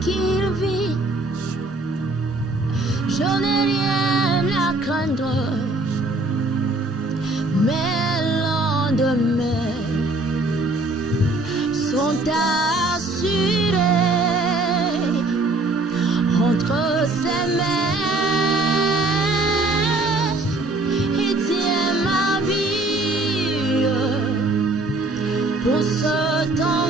qu'il vit. Je n'ai rien à craindre. Mes lendemains sont assurés entre ses mains. Il tient ma vie pour ce temps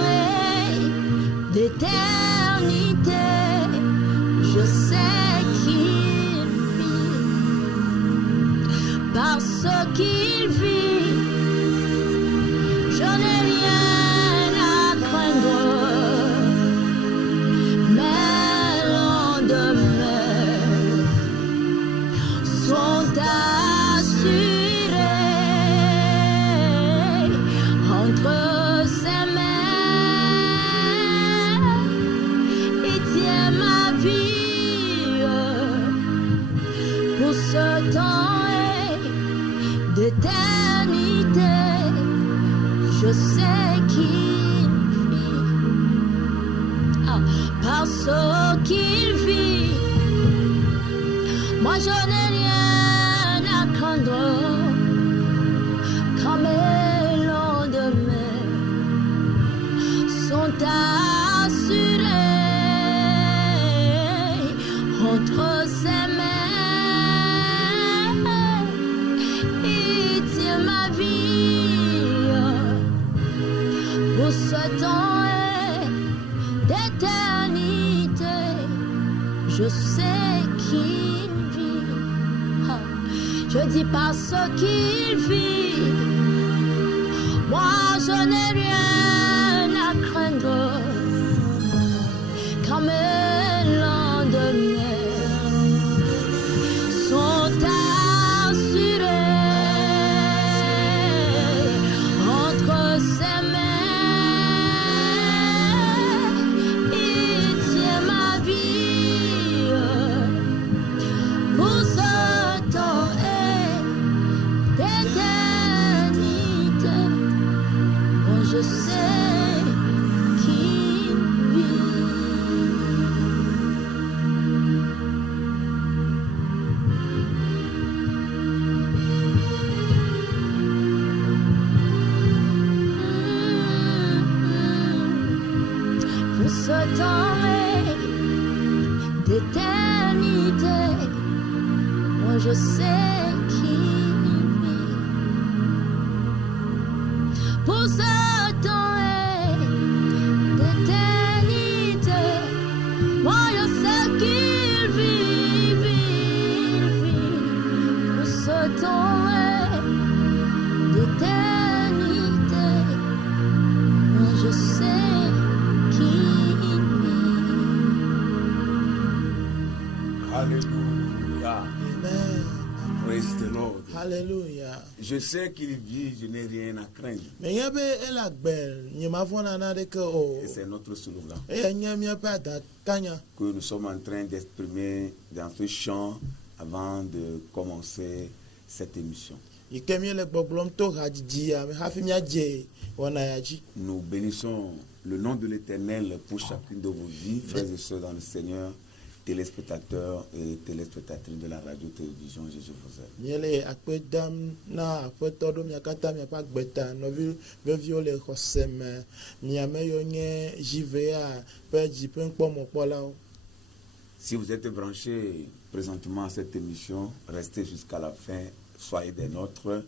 d'éternité. Je sais qu'il vit parce qu'il vit. Je n'ai rien à craindre. Mes lendemains sont assurés entre ses mains. Il tient ma vie pour ce temps d'éternité. Je sais qu'il vit, parce qu'il vit. Moi je n'ai rien à craindre, quand mes lendemains sont assurés entre ses mains. Il tient ma vie pour ce temps d'éternité. Je sais qu'il vit. Je dis parce qu'il vit. Moi je n'ai rien à craindre, quand mes lendemains sont assurés entre ses mains. Il tient ma vie pour ce temps d'éternité. Moi je sais qu'il vit. Pour ce temps d'éternité, moi je sais qu'il vit. Pour ce temps d'éternité, moi je sais qu'il vit, pour ce temps d'éternité, moi je sais qu'il vit. Alléluia. Amen. Praise the Lord. Hallelujah. Je sais qu'il vit, je n'ai rien à craindre. Mais yebe elagbel, nyemafona na de que o. Et c'est notre slogan E nyemia pa da kanya. que nous sommes en train d'exprimer dans ce chant avant de commencer cette émission. Ikemie le gbogbom to hajiji ya hafi mia je wana yaji. Nous bénissons le nom de l'Éternel pour chacune de vos vies, frères et sœurs dans le Seigneur, téléspectateurs et téléspectatrices de la radio-télévision. Jésus vous aime. Miele akpe dam na akpe todo mia kata mia pa gbeta novi vevio le khoseme mia meyo nye jivea pe jipe nkpo mo pola o. Si vous êtes branchés présentement à cette émission, restez jusqu'à la fin, soyez des nôtres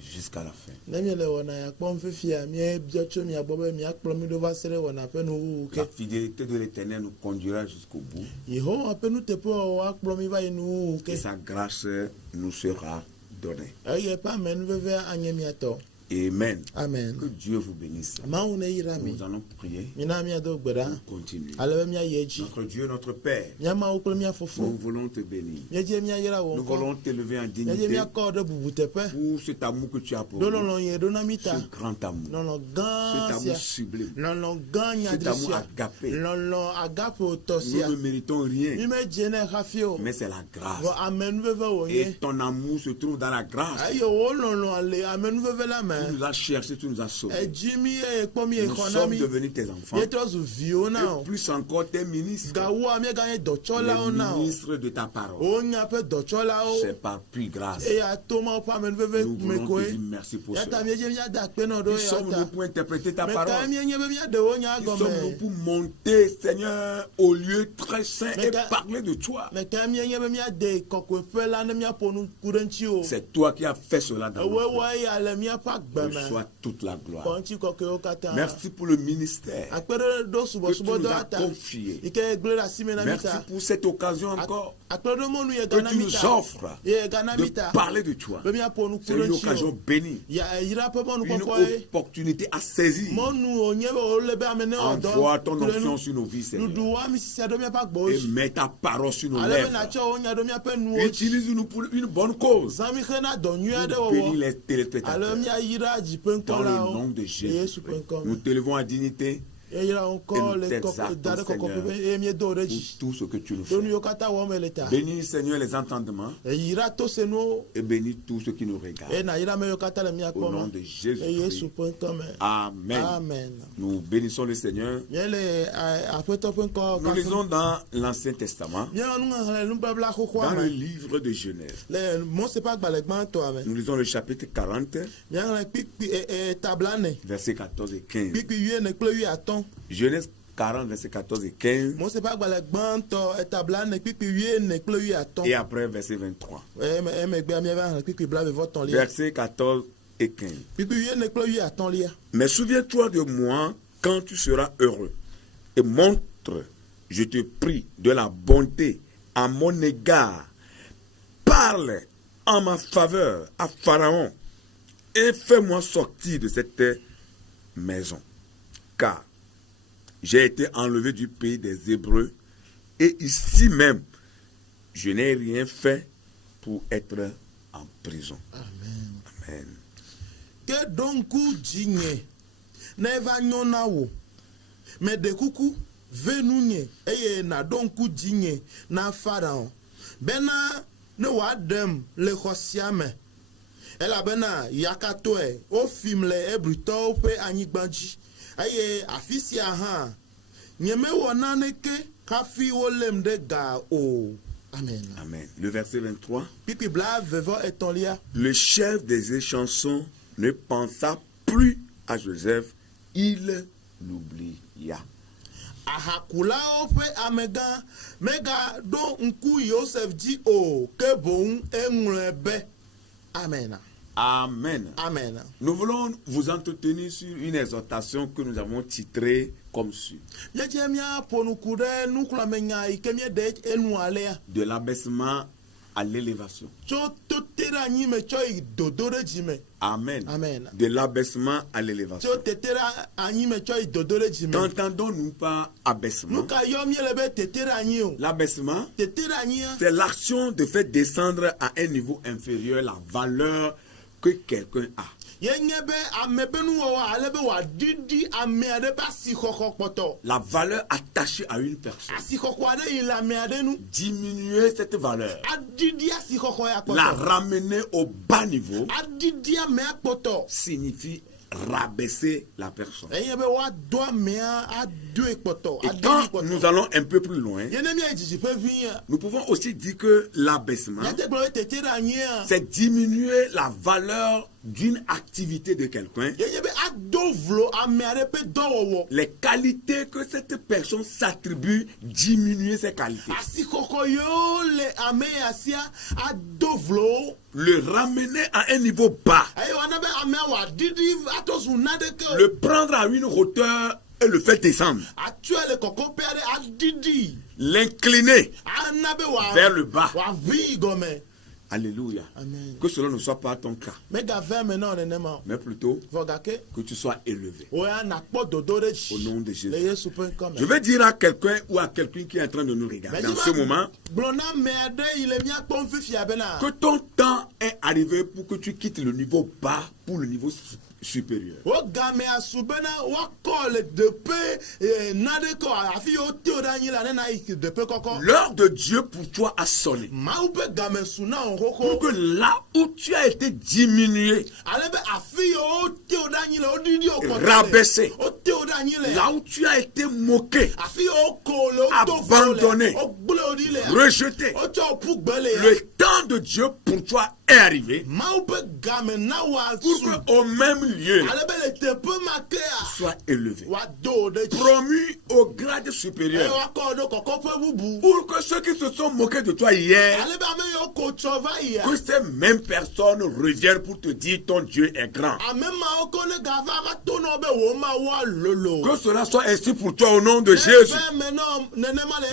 jusqu'à la fin. Nemiele wana ya kpom fifia mie biocho mia bobe mia kplomi do va sere wana pe nu La ke. fidélité de l'Éternel nous conduira jusqu'au bout Iho ape nu tepo wa kplomi va nu et ke. sa grâce nous sera donnée. Aye pa men veve anyemia to. Amen. Amen. Que Dieu vous bénisse. Maune irami. Nous allons prier. Mina mia do gbeda. Pour continuer. Alebe mia yeji. Notre Dieu, notre Père, Mia ma uklo mia nous fofo. voulons te bénir. Mia je mia yira Nous wonko. voulons t'élever en Mia je dignité mia ko de bubutepe. pour cet amour que tu as pour Dono nous. lo ye dona mita. Ce grand amour. Non Cet gan amour sia. sublime. Non gan nya Cet amour drisia. agapé. Non agape Nous otosia. ne méritons rien, Mi me jene hafio. mais c'est la grâce. Bo amen veve wo Et ye. ton amour se trouve dans la grâce. Ayo wo non ale amen veve la me. Tu nous as cherchés, tu nous as sauvés. edzimi eye kpɔmi Nous exɔ na sommes mi devenus tes enfants. yetrɔ zu viwo na Et o plus encore tes ministres. gawoa mieganye dɔtsɔlawo na Les o ministres de ta parole. wonya ƒe dɔtsɔlawo C'est par pure grâce. eya to mawo ƒe amenuveve Nous me voulons te koe dire merci pour yata cela. miedze miada akpe nɔ ɖo Qui sommes-nous yata pour interpréter ta me kae parole? mienye be miaɖewo nya Qui sommes-nous gɔme pour monter, Seigneur, au lieu très saint Mais et quand- parler de toi? me kae mienye be miade kɔkɔeƒe la ne miaƒo nu ku ɖe ŋuti o C'est toi qui as fait cela dans notre vie. ewoe ya le miaƒe agbeme Reçois toute la gloire. kɔ ŋuti kɔkɔewo katã Merci pour le ministère akpeɖeɖo que tu nous subɔsubɔdɔ as ata confié. yi ke gblẽ ɖe asi me na mi Merci ta pour cette occasion encore akpeɖomonu ye que gana tu mi nous ta offres ye gana mi de ta parler de toi. be miaƒo nu ku C'est ɖe une ŋuti occasion o bénie, yira ƒe une mɔnukpɔkpɔe opportunité à saisir. mɔnu wònye be wòle be ame ne wɔ dɔ Envoie ton ku ɖe onction nu sur nos vies, Seigneur. nuɖu wa mi sisia ɖo miaƒe agbowo Et dzi mets ta parole sur nos ale be lèvres. natsɔ wo nya ɖo miaƒe nuwo dzi Utilise-nous pour une bonne cause. zã mi xe na dɔ nyui aɖe Nous bénis wɔwɔ les ale téléspectateurs. miayira dziƒe Dans le ŋkɔlawo nom de le Jésus. Yesu ƒe ŋkɔ Nous me t'élevons à dignité yeyra ŋkɔ Et le nous t'exaltons, da ɖe kɔkɔƒe Seigneur, eye miedo wo ɖe pour dzi tout ce que tu nous ɖo nu fais. yiwo katã wɔm ele ta Bénis, Seigneur, les entendements eyira to se nuwo et bénis tout ce qui nous eye regarde. nayira ame yiwo katã le Au miakpɔ nom me de le Jésus-Christ. Yesu ƒe ŋkɔ me Amen. amen Nous bénissons le Seigneur. míele aƒetɔ ƒe ŋkɔ Nous kafu lisons dans l'Ancien Testament, míawo nuŋehlẽ nubabla xoxoa dans le me livre de Genèse. le Mose ƒe agbalẽ gbãtɔa me Nous lisons le chapitre 40, míaxlẽ kpikpi tablane versets 14 et 15. kpikpi wuiene kple wuiatɔ̃ Genèse 40, versets 14 et 15. Mose ƒe agbalẽ gbãtɔ tablane kpikpi wuiene kple wuiatɔ̃ Et après, verset 23. emegbea míava xlẽ kpikpi blaeve-vɔ-tɔ̃lia Versets 14 et 15. kpikpi wuiene kple wuiatɔ̃lia Mais souviens-toi de moi quand tu seras heureux et montre, je te prie, de la bonté à mon égard. Parle en ma faveur à Pharaon et fais-moi sortir de cette maison. Car j'ai été enlevé du pays des Hébreux et ici même, je n'ai rien fait pour être en prison. Amen. ke ɖo ŋku dzinye ne eva nyo na wò meɖe kuku ve nunye eye nàɖo ŋku dzinye na Farao bena ne wòaɖem le xɔ sia me elabena yakatɔe wofim le Hebrewtɔwo ƒe anyigba dzi eye afi sia hã nyemewɔ naneke hafi wolém ɖe ga o amen Amen. Le verset 23. kpikpi blaeve-vɔ-etɔ̃lia Le chef des échansons ne pensa plus à Joseph, il l'oublia. ahakulawo ƒe amegã megaɖo ŋku Yosef dzi o ke boŋ eŋlɔe be amen Amen. amen Nous voulons vous entretenir sur une exhortation que nous avons titrée comme suit. míedze míaƒo nuku ɖe nuxlɔ̃amenya yi ke míeɖe enu alea De l'abaissement à l'élévation. tso tote ɖe anyi me tsɔ yi dodo ɖe dzi me Amen. Amen. De l'abaissement à l'élévation. tso tete ɖe anyi me tsɔ yi dodo ɖe dzi me N'entendons-nous pas nu abaissement? ka yɔm míele be tete ɖe anyi o L'abaissement, tete ɖe anyi c'est l'action de faire descendre à un niveau inférieur la valeur que quelqu'un a. yenye be ame be nuwɔwɔ ale be wòaɖiɖi ame aɖe ƒe asixɔxɔ kpɔtɔ La valeur attachée à une personne. asixɔxɔ aɖe yi le ame aɖe nu Diminuer cette valeur. aɖiɖi asixɔxɔ ya La kpɔtɔ ramener au bas niveau aɖiɖi amea kpɔtɔ signifie rabaisser la personne. enye be woadɔ amea adoe kpɔtɔ Et aɖiɖi quand nous kpɔtɔ allons un peu plus loin, yene míayi dzidziƒe ʋĩa nous pouvons aussi dire que l'abaissement, míate gblɔ be tete ɖe anyia c'est diminuer la valeur d'une activité de quelqu'un, yenye be ado vlo ame aɖe ƒe dɔwɔwɔ les qualités que cette personne s'attribue, diminuer ses qualités, asixɔxɔ yiwo le ame ya sia ado vlo le ramener à un niveau bas, eye wɔna be amea wòaɖiɖi ato zu naɖeke o le prendre à une hauteur et le faire descendre, atsɔe le kɔkɔƒe aɖe aɖiɖi l'incliner ana be vers le bas. wòaʋẽi gɔme Alléluia. amen Que cela ne soit pas ton cas, megave ame na o nenema o mais plutôt vɔ gake que tu sois élevé. woya nakpɔ dodo ɖe Au nom de dzi le Jésus. Yesu ƒe ŋkɔ Je me vais dire à quelqu'un ou à quelqu'un qui est en train de nous regarder en ce moment gblɔ na ame aɖe yi le míakpɔm fifia bena que ton temps est arrivé pour que tu quittes le niveau bas pour le niveau supérieur. o game asu bena wakɔ le depe nane kɔ afi o te o da nyi la ne na yi depe kɔkɔ. L'heure de Dieu pour toi a sonné. Mawu pe game su na o Pour koko. que là où tu as été diminué, Ale be afi o te o da nyi la o didi o kɔtɔ le. rabaissé, O te o da nyi le. là où tu as été moqué, Afi o ko le o to fo abandonné, le. O gble o di le. rejeté, O tsɔ o pu gbe le ya. le temps de Dieu pour toi est arrivé Mawu pe game na wa pour su. que au même lieu Ale be le teƒe ma ke a. soit élevé, Wa do o de dzi. promu au grade Eye supérieur, wa kɔ o de kɔkɔƒe bubu. pour que ceux qui se sont moqués de toi hier, Ale be ame yiwo ko tsɔ va yia. que ces mêmes personnes reviennent pour te dire ton Dieu est grand. Ame mawo ko ne gava va to na wo be wo ma wa lolo. Que cela soit ainsi pour toi au nom de Jésus.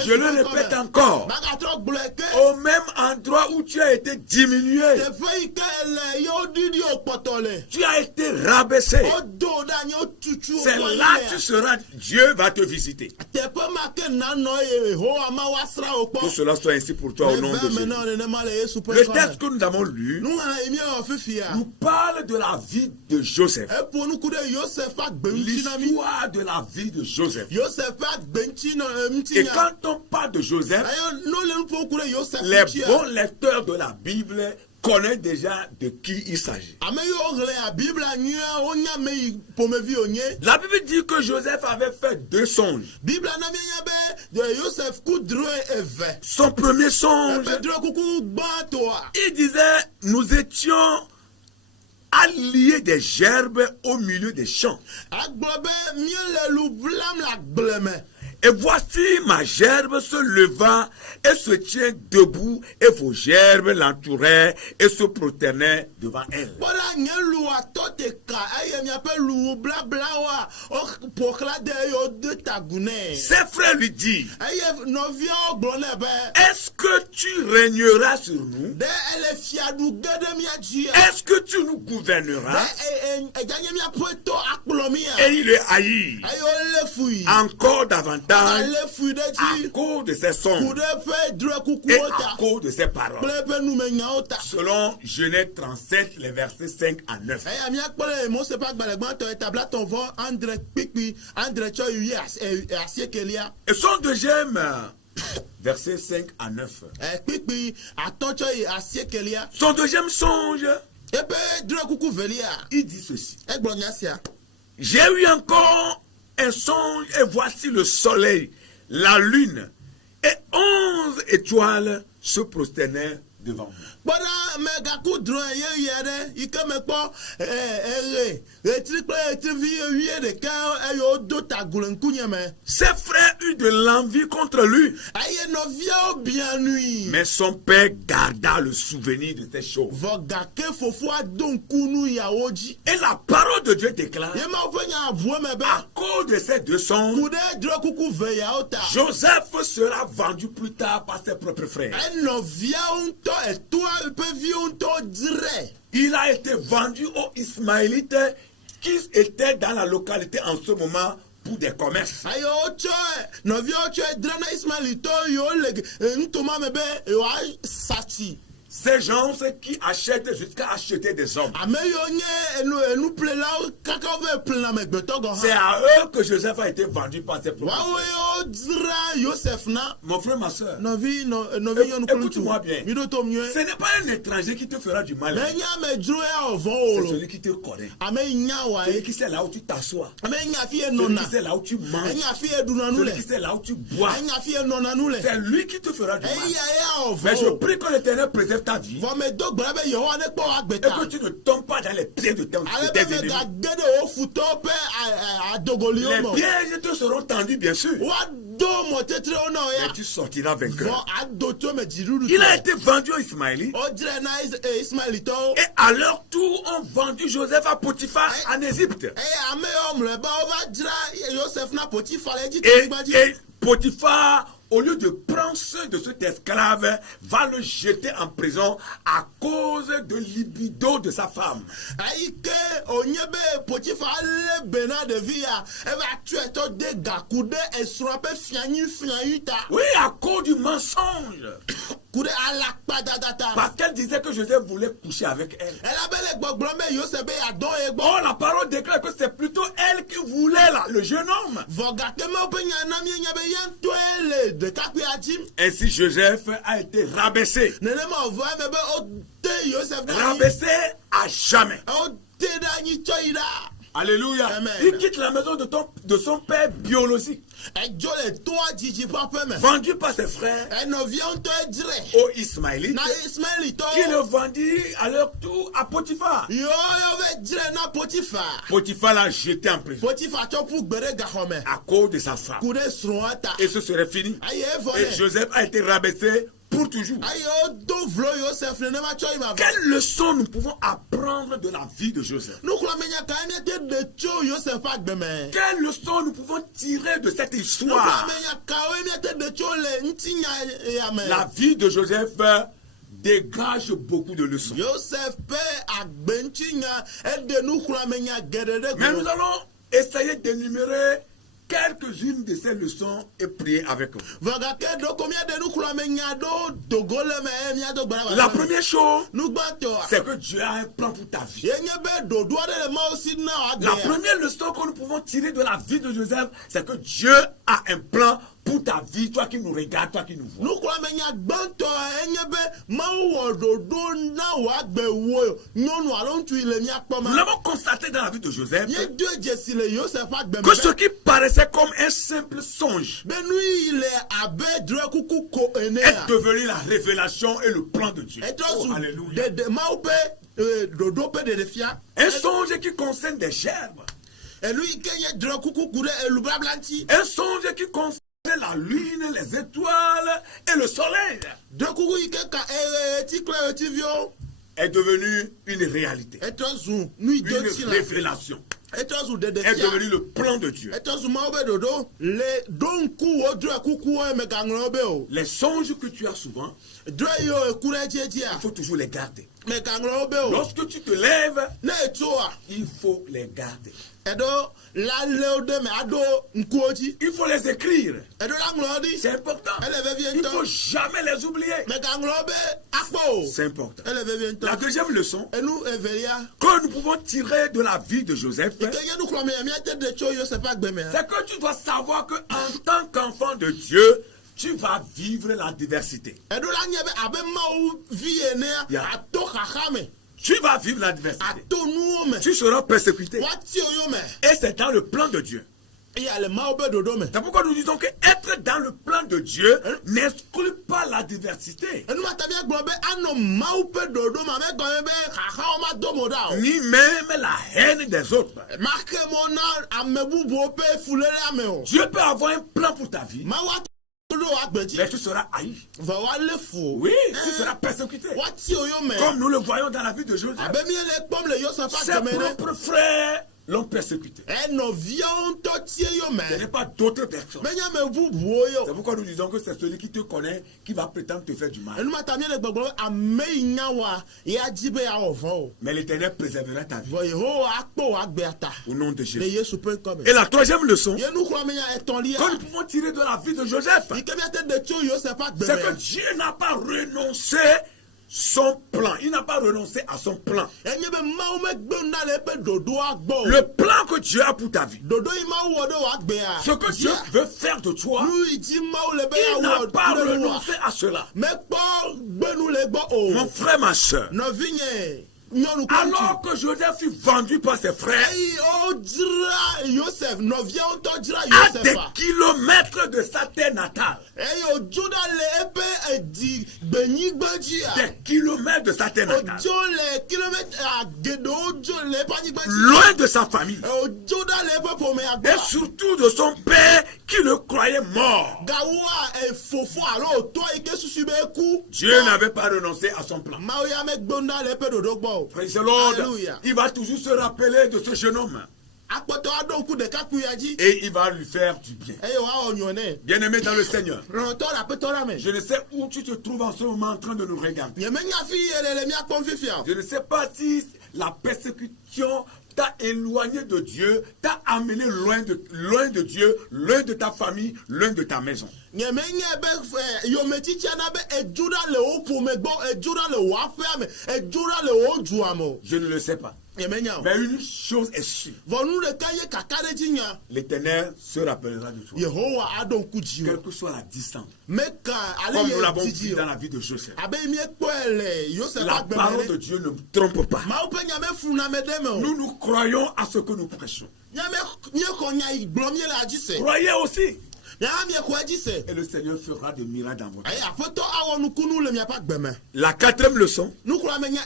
Je le répète encore. Magatrɔ gblɔe ke. Au même endroit où tu as été diminué, Teƒe yi ke le yewo ɖiɖi o kpɔtɔ le. tu as été rabaissé. O do o ɖe anyi o tutu o C'est kɔ là yi que tu lea. seras, Dieu va te visiter. Teƒe ma ke nanɔ ye Yehowa ma wa sra o Que kpɔ. cela soit ainsi pour toi au nom de Eve Jésus. menɔ nenema le Yesu ƒe Le ŋkɔ texte me. que nous avons lu Nuŋlɔ yi mi wɔ fifia. nous parle de la vie de Joseph. Eƒo nuku ɖe Yosef ƒe agbeŋuti na mi. L'histoire de la vie de Joseph. Yosef ƒe agbeŋuti na ŋuti Et nya. quand on parle de Joseph, Eye no le nu ƒo ku ɖe Yosef les ŋutia. bons lecteurs de la Bible connaissent déjà de qui il s'agit. Ame yiwo ɣlea Biblia nyuia wonya ame yi ƒomevi wonye. La Bible dit que Joseph avait fait 2 songes. Biblia na mienya be Yosef ku drɔ̃e eve. Son premier songe, Eƒe drɔ̃ kuku gbãtɔa. il disait, nous étions à lier des gerbes au milieu des champs. Agblɔ be míele lu blam le agble me. Et voici ma gerbe se leva et se tient debout, et vos gerbes l'entouraient et se prosternaient devant elle. Kpɔɖa nye lua tɔ teka eye miaƒe lu blablawoa ƒoxla de eye wode tagu nɛ. Ses frères lui disent, Eye nɔviawo gblɔ nɛ be. est-ce que tu régneras sur nous? Ɖe ele fiaɖu ge ɖe mía dzi. Est-ce que tu nous Ɖe gouverneras? eganye míaƒe tɔ akplɔ mí. Et il le haït Eye wolé fui. encore davantage Ale fui ɖe à dzi. cause de ses Ku songes ɖe ƒe drɔ̃ et kukuwo à ta. cause de ses paroles. Kple eƒe numenyawo ta. Selon Genèse 37, les versets 5 à 9. Eya míakpɔ ɖe Mose ƒe agbalẽ gbãtɔ etablatɔvɔ andre kpikpi andre tsɔ yi asiekelia. Et son deuxième verset 5 à 9. Kpikpi atɔ tsɔ yi asiekelia. Son deuxième songe, Eƒe drɔ̃ kuku velia. il dit ceci. Egblɔ nya sia. J'ai eu encore un songe et voici le soleil, la lune et 11 étoiles se prosternaient devant moi. Kpɔɖa megaku drɔ̃ yeye ɖe yi ke mekpɔ eɣe ɣetri kple ɣetrivi 11 eye wodo tagu le ŋkunye me. Ses frères eurent de l'envie contre lui, Eye nɔviawo bia nui. mais son père garda le souvenir de ces choses. Vɔ gake fofoa do ŋku nu yawo dzi. Et la parole de Dieu déclare, Ye mawo ƒe nya avue me be. à cause de ces 2 songes, Ku ɖe drɔ̃ kuku ve yawo ta. Joseph sera vendu plus tard par ses propres frères. Enɔviawo ŋutɔ etoa ƒe viwo ŋutɔ dzre. Il a été vendu aux Ismaélites qui étaient dans la localité en ce moment pour des commerces. Eye wotsɔ nɔviawo tsɔ dzra na Ismailitɔwo yiwo le nutoma me be yewoa sati. Ces gens qui achètent jusqu'à acheter des hommes. Ame yiwo nye enuplelawo kaka wove plena amegbetɔ gɔ C'est hã. à eux que Joseph a été vendu par ses propres Woawo frères. yiwo dzra Yosef na. Mon frère, ma soeur, Nɔvi nyɔnu kple ŋutsu. écoute-moi bien. Mi ɖo tom nyuie. Ce n'est pas un étranger qui te fera du mal. Menye amedzro ya wòvɔ o C'est lo. celui qui te connaît. Ame yi nya wa Celui ye. qui sait là où tu t'assois. Ame yi nya afi ye Celui nɔna. qui sait là où tu manges. Enya afi ye ɖuna nu Celui le. qui sait là où tu bois. Enya afi ye nɔna nu le. C'est lui qui te fera du mal. Eya ya Mais je wòvɔ o. prie que l'Éternel préserve ta vie Vɔ me do gbe be Yehowa ne kpɔ wo et agbeta. que tu ne tombes pas dans les pieds de tes Ale tes be me ennemis. gage ɖe wo futɔwo ƒe adogoliwo Les me. pièges te seront tendus, bien sûr. Woado mɔtetrewo na wo Mais ya. tu sortiras vainqueur. Vɔ ado tso me dziɖuɖu. Il a été vendu aux Ismaélites. Wodzre na Ismailitɔwo. Et à leur tour, ont vendu Joseph à Potiphar en Égypte. Eye ame yiwo mlɔeba wova dzra Yosef na Potifar le Et, Egypte dzi. et Potiphar, au lieu de prendre soin de cet esclave, va le jeter en prison à cause de libido de sa femme. Ayi ke onye be Potifar le bena ɖevi ya eva tsɔe tɔ de gaku ɖe esrɔ̃a ƒe fianyi ta. Oui, à cause du mensonge. kude alakpadadata. Parce qu'elle disait que Joseph voulait coucher avec elle. Elabele gbogblo me Joseph be adon egbo. Oh, la parole déclare que c'est plutôt elle qui voulait là, le jeune homme. Voga keme openya na mi nya be yanto ele de kakwi ajim. Ainsi, Joseph a été rabaissé. Nenema vo me be o te Joseph na. Rabaissé à jamais. O te da ni choira. Alléluia. Amen. Il quitte la maison de son père biologique, Ejo le to jiji papa me. vendu par ses frères Eno vi on to ejire. aux Ismaélites, Na Ismaili to. qui le vendit à leur tour à Potiphar. Yo be jire na Potiphar. Potiphar l'a jeté en prison Potiphar to pu gbere gahome. à cause de sa femme. Kude sroata. Et ce serait fini. Aye Et vole. Joseph a été rabaissé pour toujours. Ayo do vlo Joseph ne ma choy ma. Quelle leçon nous pouvons apprendre de la vie de Joseph? Nou kula menya ka ene te de cho Joseph agbeme. Quelle leçon nous pouvons tirer de cette Nou kula histoire? menya ka ene te de cho le ntinya yame. La vie de Joseph dégage beaucoup de leçons. Joseph pe agbe ntinya e de nou kula menya gedede. Mais nous allons essayer d'énumérer quelques-unes de ces leçons et prier avec vous. Vaga ke do combien de nou kula menya do dogole me menya do gbara. La première chose, Nou gbato. c'est que Dieu a un plan pour ta vie. Yenye be do do de ma aussi na agbe. La première leçon que nous pouvons tirer de la vie de Joseph, c'est que Dieu a un plan pour ta vie, toi qui nous regardes, toi qui nous vois. Nou kula menya gbanto enye be ma wo do do na wa agbe wo. Nyonu alon tu ile mi akpoma. Nous l'avons constaté dans la vie de Joseph Ye Dieu jesile Joseph agbeme. que ce qui paraissait comme un simple songe Benu ile abe dre kuku ko ene. est devenu la révélation et le plan de Dieu. Eto Oh, su alléluia. de maupe dodo pe de fia. Un songe qui concerne des gerbes. Elu ikenye dre kuku kure elu blablanti. Un songe qui concerne la lune, les étoiles et le soleil Dre kuku ike ka ti kle ti vio. est devenu une réalité, Eto su nu une ido ti la. révélation, Eto su de est fia. devenu le plan de Dieu. Eto su maupe dodo le donku o dre kuku o me kangro be o. Les songes que tu as souvent, Dre yo kure ti a. il faut toujours les garder. Me kangro be o. Lorsque tu te lèves, Na eto a. il faut les garder. Edo la le de me ado nkuoji. Il faut les écrire. Edo la nglo di. C'est important. Elle est bien Il ne temps. faut jamais les oublier. Me kangro be akpo. C'est important. Elle est bien temps. La deuxième leçon Et nous, Evelia, que nous pouvons tirer de la vie de Joseph, que nous croyons, mais il de choses, c'est pas que c'est que tu dois savoir que en tant qu'enfant de Dieu, tu vas vivre la diversité. Et nous, là, il y avait ma vie, Yeah. à to kachame, Tu vas vivre la à diversité. to nous, mais, Tu seras persécuté. what you, mais, Et c'est dans le plan de Dieu. il y a le maube dodo, mais. C'est pourquoi nous disons que être dans le plan de Dieu n'exclut pas la diversité. Et nous, t'as bien globé, à nos maube dodo, ma mère, quand même, kachama domoda. Ni même la haine des autres. Marquez mon nom, à me boubope, foulé la main. Dieu peut avoir un plan pour ta vie, Ma wat dodo, akbeti, mais tu seras haï. va voir le fou. Oui, tu seras persécuté. What you, mais. Comme nous le voyons dans la vie de Joseph. Abe mi les pommes, les yo, ça pas Ses que mener. propres frères l'ont persécuté. Et nos vions, to tie yo, Ce mais. n'est pas d'autres personnes. Mais y'a me boubo yo. C'est pourquoi nous disons que c'est celui qui te connaît qui va prétendre te faire du mal. Enu matamia le gbogbo ame nyawa ya jibe ya ovo. Mais l'Éternel préservera ta vie. Voye ho akpo agbe ata. Au nom de Le Jésus. Yesu pe comme. Et la troisième leçon Ye nou kwa menya eton li que ya. nous pouvons tirer de la vie de Joseph, Ike bia te de tio yo se pa gbe. c'est que Dieu n'a pas renoncé son plan. Il n'a pas renoncé à son plan. Enye be ma o me gbe na le pe dodo agbo. Le plan que Dieu a pour ta vie, Dodo i ma wo do agbe ya. ce que Dieu veut faire de toi, Nu iji ma o le be il ya n'a wo. pas renoncé à cela. Me po gbe nu le gbo o. Mon frère, ma soeur, No vinye. Nyonu kwa alors que Joseph fut vendu par ses frères Ayi o jira Yosef. No vie on to jira à des Yosef. kilomètres de sa terre natale, Eyo juda le epe edi benyi gbeji a. des kilomètres de sa terre natale, Ojo le kilomètre a gedo ojo le pani gbeji. loin de sa famille, Ojo da le epe pome et agba. surtout de son père qui le croyait mort. Gawa e fofo alo to ike susu be ku. Dieu n'avait pas renoncé à son plan. Ma oya me gbonda le epe dodo gbo. Praise the Lord. Alléluia. Il va toujours se rappeler de ce jeune homme Apoto adonku de kakuyaji. et il va lui faire du bien. Eyo wa onyone. Bien-aimé dans le Seigneur, Ronto la peto la me. je ne sais où tu te trouves en ce moment en train de nous regarder. Nye me nya fi ele le mi akon fifia. Je ne sais pas si la persécution t'a éloigné de Dieu, t'a amené loin de Dieu, loin de ta famille, loin de ta maison. nye me nye be yometsitsia na be edzura le wo ƒome gbɔ edzura le wo aƒea me edzura le wo dua me o. Je ne le sais pas. nye me nya o. Mais une chose est sûre. vɔ nu ɖeka ye kaka ɖe dzi nya. L'Éternel se rappellera de toi. yehowa aɖo ŋku dzi Quelle o. que soit la distance. meka ale Comme nous ye l'avons didi vu o. dans la vie de Joseph. abe miekpɔe le Yosef La parole agbeme de ɖe. Dieu ne trompe pas. mawu ƒe nya me funa me ɖe me o. Nous croyons à ce que nous prêchons. miexɔ nya yi gblɔm mie le adzi se. Croyez aussi. miaha miexɔ edzi se. Et le Seigneur fera des miracles dans votre vie. eye aƒetɔ awɔ nukunu le miaƒe agbeme. La quatrième leçon nukurame nya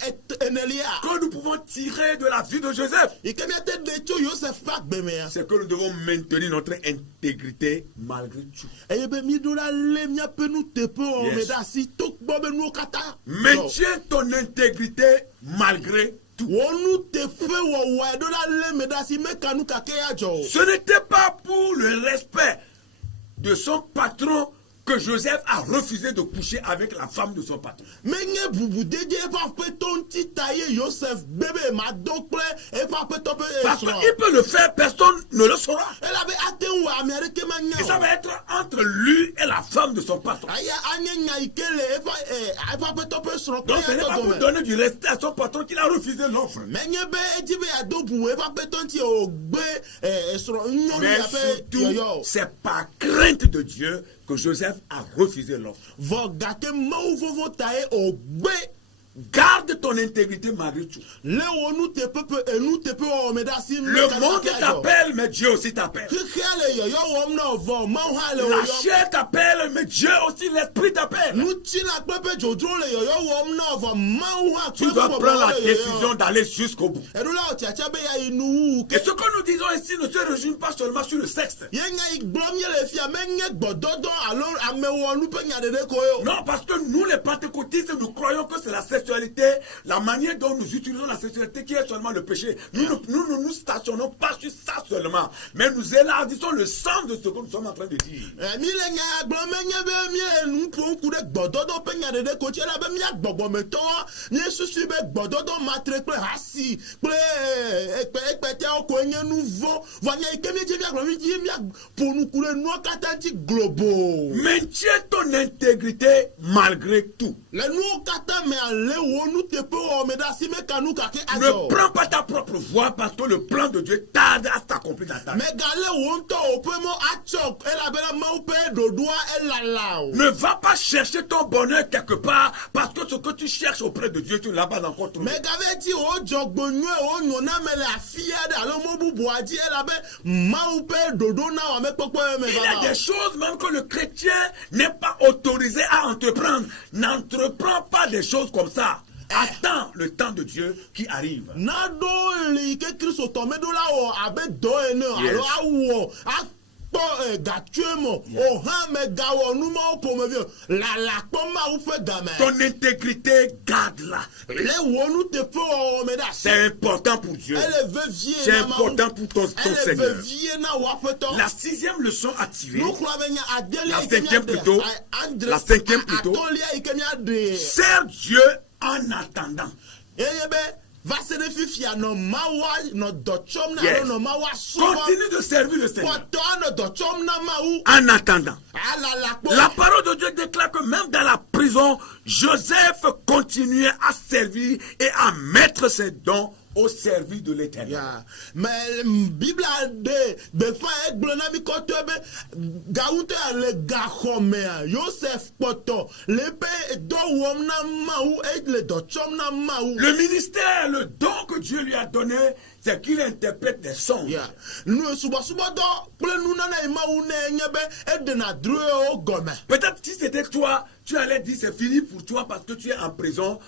enelia. que nous pouvons tirer de la vie de Joseph, yi ke miate ɖe tso Yosef ƒe agbemea. c'est que nous devons maintenir notre intégrité malgré tout. eye be mi ɖo la lé miaƒe nuteƒe wɔme Yes. ɖe asi to gbɔ be nuwo katã. Maintiens ton intégrité malgré tout. wò nuteƒe wɔwɔe ɖo la lé me ɖe asi meka nu kake ya dzɔ o. Ce n'était pas pour le respect de son patron que Joseph a refusé de coucher avec la femme de son patron. menye bubudede eƒe aƒetɔ ŋuti ta ye Yosef bebe ma do kple eƒe aƒetɔ ƒe Parce esrɔ̃. qu'il peut le faire, personne ne le saura. elabe ate ŋu wɔ ame aɖeke Et ça manya o. va être entre lui et la femme de son patron. aya anye nya yi ke le eƒe aƒetɔ ƒe srɔ̃ Donc ce kple n'est pas eƒe pour dɔme. donner du respect à son patron qu'il a refusé l'offre. menye be edi be yeado bu eƒe aƒetɔ ŋuti o gbe esrɔ̃ nyɔnu Mais ya ƒe yɔyɔ surtout, o. c'est par crainte de Dieu que Joseph a refusé l'offre. vɔ gake mawu vovo ta ye o gbe. Garde ton intégrité malgré tout. le wo nuteƒe wɔwɔ me ɖe asi. Le monde t'appelle, mais Dieu aussi t'appelle. xexea le yɔyɔ wɔm na vɔ mawu hã le La wɔyɔ. chair t'appelle, mais Dieu aussi, l'esprit t'appelle. nutsina kple ƒe dzodzro le yɔyɔ wɔm na vɔ mawu hã Tu dois prendre la décision d'aller jusqu'au bout. eɖo la wotiatsia be yayi nuwu Et ce que nous disons ici ne se résume pas seulement sur le sexe. yenya yi gblɔm ye le fia menye gbɔdɔdɔ alo amewɔnu ƒe nya ɖeɖe ko ye o. Non, parce que nous, les pentecôtistes, nous croyons que c'est la sexualité, la manière dont nous utilisons la sexualité qui est seulement le péché. Nous ne nous stationnons pas sur ça seulement, mais nous élargissons le sens de ce que nous sommes en train de dire. mi le nya gblɔm menye be mie nu ƒom ku ɖe gbɔdɔdɔ ƒe nya ɖeɖe ko tsi elabe mia gbɔgbɔmetɔwo mie susu be gbɔdɔdɔ matre kple hasi kple ekpetiawo koe nye nu vɔ vɔ nya yi ke miedze miagblɔ mi dzi mia ƒo nu ku ɖe nuwo katã ŋuti globo. Maintiens ton intégrité malgré tout. le nuwo katã me ale wo nuteƒe wɔme ɖe asi meka nu kake Ne adzɔ. prends pas ta propre voie parce que le plan de Dieu tarde à s'accomplir dans ta vie. megale wo ŋutɔ wo ƒe mɔ atsɔ elabena mawu ƒe ɖoɖoa elala o. Ne va pas chercher ton bonheur quelque part parce que ce que tu cherches auprès de Dieu, tu ne l'as pas encore trouvé. megave ti wo dzɔgbo nyuie wo nyoname le afi aɖe alo mɔ bubua dzi elabe mawu ƒe ɖoɖo na wɔ mekpɔkpɔ ye me Il y a va des o. choses même que le chrétien n'est pas autorisé à entreprendre. N'entreprends pas des choses comme ça. Attends le temps de Dieu qui arrive. naɖo li ke kristotɔ meɖo la wɔ abe dɔ ene o, Yes. alo awɔ akpɔ gatue mɔ o hã megawɔ numawo ƒomevi o lala kpɔ mawu ƒe game. Ton intégrité, garde-la. le wo nuteƒe wɔwɔme ɖe asi. C'est important pour Dieu. ele vevie C'est na mawu. important pour ton ele Seigneur. vevie na wo aƒetɔ. La sixième leçon à tirer, nukurame nya adelia La yi ke cinquième miaɖe plutôt. andre La cinquième plutôt. atɔlia yi ke miaɖe. sers Dieu en attendant. eye be va se ɖe fifia nɔ mawa nɔ dɔ tsɔm na Yes. alo nɔ mawa subɔ. Continue de servir le Seigneur kpɔtɔ nɔ dɔ tsɔm na mawu. en attendant. alala kpɔ. La parole de Dieu déclare que même dans la prison, Joseph continuait à servir et à mettre ses dons au service de l'Éternel. Ya mais biblia de gbefa egblɔ na mi kɔtɔe be gawutɔ le gaxɔmea Yosef kpɔtɔ le pe dɔ wɔm na mawu le dɔ tsɔm na mawu. Le ministère, le don que Dieu lui a donné, c'est qu'il interprète des songes. Ya nu subɔsubɔdɔ kple nunana yi mawu ne nye be eɖena droewo gɔme. Peut-être si c'était toi, tu allais dire c'est fini pour toi parce que tu es en prison.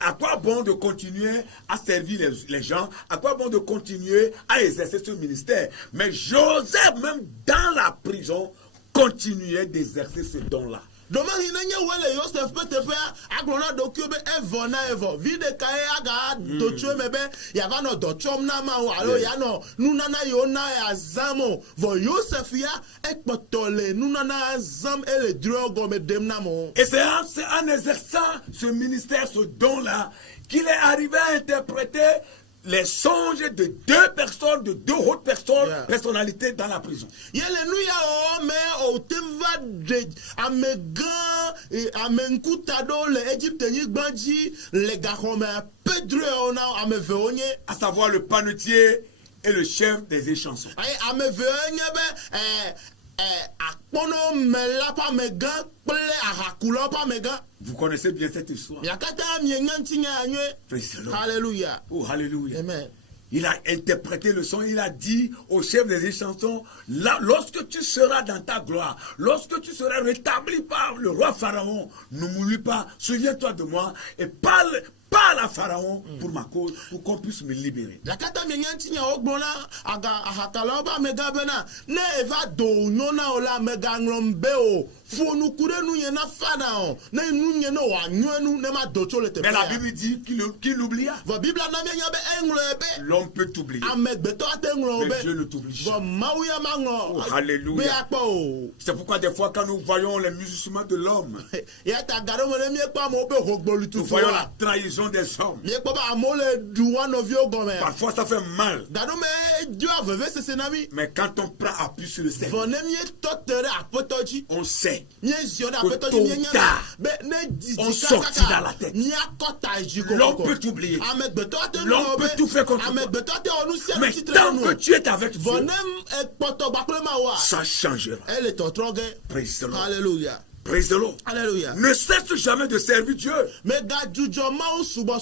À quoi bon de continuer à servir les gens? À quoi bon de continuer à exercer ce ministère? Mais Joseph, même dans la prison, continuait d'exercer ce don-là. Domahi nenye wele Yosef ƒe teƒea agblɔ na ɖokuiwo be evɔ na evɔ vi ɖeka ye aga do tso me be yava nɔ dɔ tsɔm na mawu alo yanɔ nunana yiwo na ya zam o vɔ Yosef ya ekpɔtɔ le nunana zam ele drɔ̃ gɔme ɖem na mo. Et c'est en exerçant ce ministère, ce don-là, qu'il est arrivé à interpréter les songes de deux personnes, de deux hautes personnes, Yeah. personnalités dans la prison. yele nu ya o me o te va de amega amenkuta do le Egypte ni gbanji le gahome Pedro ona ameve onye À savoir le panetier et le chef des échansons. ay ameve onye be akpono mela pa mega ple ahakulo pa mega Vous connaissez bien cette histoire. yakata mienyanti nya anywe. Praise the Lord. Hallelujah. Oh, hallelujah. Amen. Il a interprété le son, il a dit au chef des échansons, là, lorsque tu seras dans ta gloire, lorsque tu seras rétabli par le roi Pharaon, ne m'oublie pas, souviens-toi de moi et parle à Pharaon pour ma cause, pour qu'on puisse me libérer. Yakata mienyanti nya ogbona aga ahakala ba mega bena ne eva do nona ola mega nglombe o fonu kure nu yena fana o ne nu yena wa nywenu ne ma do chole te. Mais la Bible dit qu'il oublia. Vo Bible na mienya be englo ebe L'homme peut t'oublier, amegbeto ate nglo mais Dieu be ne t'oublie vo jamais. mawuya mango Oh, hallelujah. be akpo o C'est pourquoi des fois quand nous voyons les musulmans de l'homme, ya ta garo mo ne mi pa mo be hogbolu tu nous fo voyons la trahison des hommes. mi pa ba mo le du one of your gome Parfois ça fait mal, gado me Dieu aveve se senami mais quand on prend appui sur le Seigneur, vo ne mi totere apotoji on sait mi ziona que apotoji tôt mi ou nya tard, be ne di on sortit dans la tête. ni akota ji l'homme koko peut t'oublier. amegbeto ate L'homme nglo peut tout faire contre toi. amegbeto ate onu se Mais ti tant tre que tu es avec Dieu, vonem ekpoto baklema wa ça changera. elle totroge. Praise the Lord. Hallelujah. Praise the Lord. Hallelujah. Ne cesse jamais de servir Dieu. Mais gajujo ma o subo